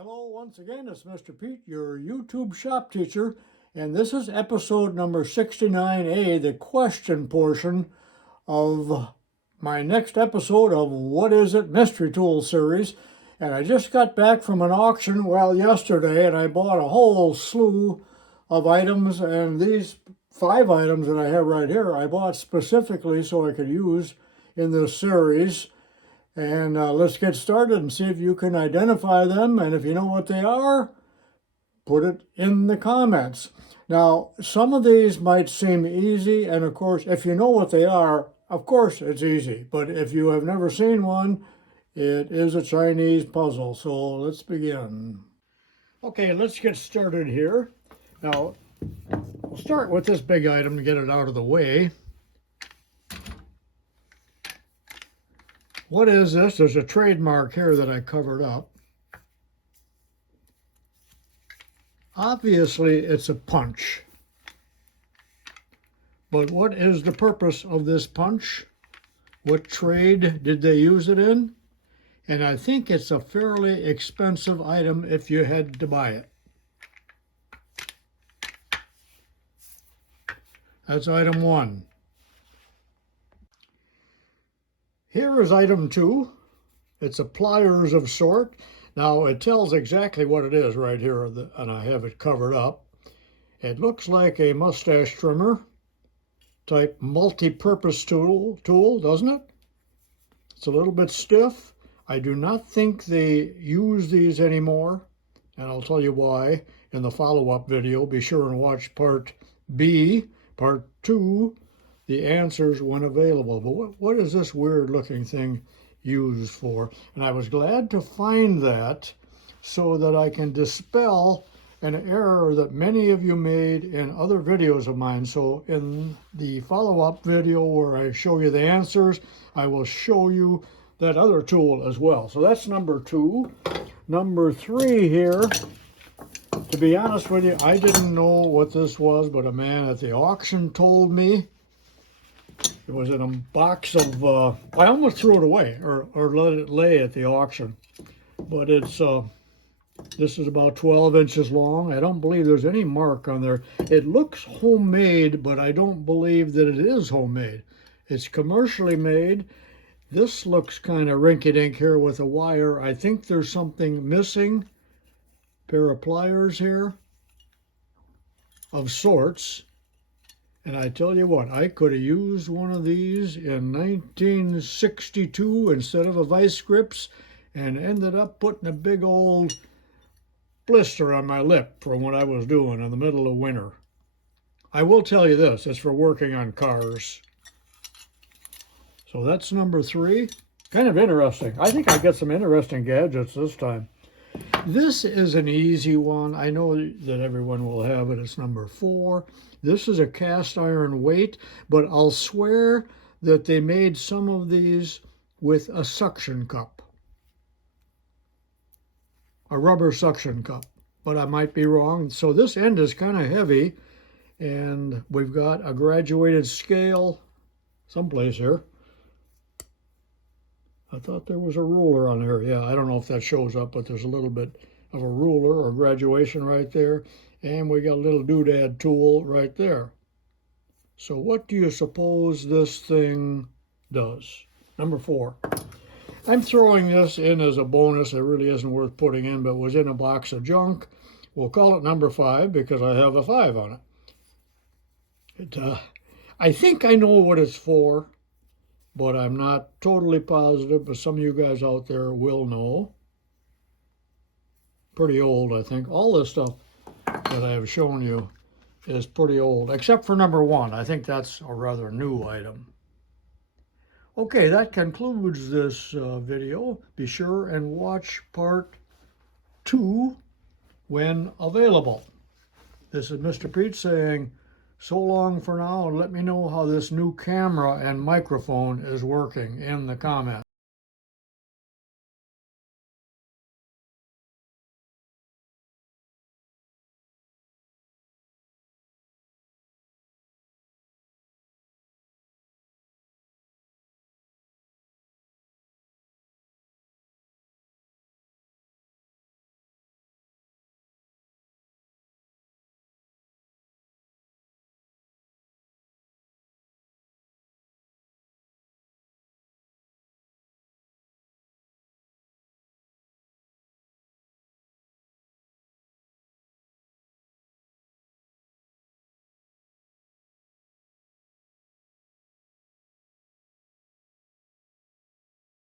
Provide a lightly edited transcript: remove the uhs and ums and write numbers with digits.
Hello, once again, it's Mr. Pete, your YouTube shop teacher, and this is episode number 69A, the question portion of my next episode of What Is It Mystery Tool series. And I just got back from an auction, yesterday, and I bought a whole slew of items, and these 5 items that I have right here, I bought specifically so I could use in this series. And let's get started and see if you can identify them. And if you know what they are, put it in the comments. Now, some of these might seem easy. And of course, if you know what they are, of course it's easy. But if you have never seen one, it is a Chinese puzzle. So let's begin. Okay, let's get started here. Now, we'll start with this big item to get it out of the way. What is this? There's a trademark here that I covered up. Obviously, it's a punch. But what is the purpose of this punch? What trade did they use it in? And I think it's a fairly expensive item if you had to buy it. That's item 1. Here is item 2. It's a pliers of sort. Now it tells exactly what it is right here, and I have it covered up. It looks like a mustache trimmer type multi-purpose tool, doesn't it? It's a little bit stiff. I do not think they use these anymore, and I'll tell you why in the follow-up video. Be sure and watch part B, part 2. The answers when available. But what is this weird looking thing used for? And I was glad to find that so that I can dispel an error that many of you made in other videos of mine. So in the follow-up video where I show you the answers, I will show you that other tool as well. So that's number 2. Number 3 here, to be honest with you, I didn't know what this was, but a man at the auction told me. It was in a box of, I almost threw it away or let it lay at the auction. But it's, this is about 12 inches long. I don't believe there's any mark on there. It looks homemade, but I don't believe that it is homemade. It's commercially made. This looks kind of rinky-dink here with a wire. I think there's something missing. Pair of pliers here of sorts. And I tell you what, I could have used one of these in 1962 instead of a vice grips and ended up putting a big old blister on my lip from what I was doing in the middle of winter. I will tell you this, it's for working on cars. So that's number 3. Kind of interesting. I think I got some interesting gadgets this time. This is an easy one. I know that everyone will have it. It's number 4. This is a cast iron weight, but I'll swear that they made some of these with a suction cup. A rubber suction cup, but I might be wrong. So this end is kind of heavy, and we've got a graduated scale someplace here. I thought there was a ruler on here. Yeah, I don't know if that shows up, but there's a little bit of a ruler or graduation right there. And we got a little doodad tool right there. So what do you suppose this thing does? Number 4. I'm throwing this in as a bonus. It really isn't worth putting in, but it was in a box of junk. We'll call it number 5 because I have a 5 on it. I think I know what it's for, but I'm not totally positive, but some of you guys out there will know. Pretty old, I think. All this stuff that I have shown you is pretty old, except for number 1. I think that's a rather new item. Okay, that concludes this video. Be sure and watch part 2 when available. This is Mr. Pete saying so long for now, and let me know how this new camera and microphone is working in the comments.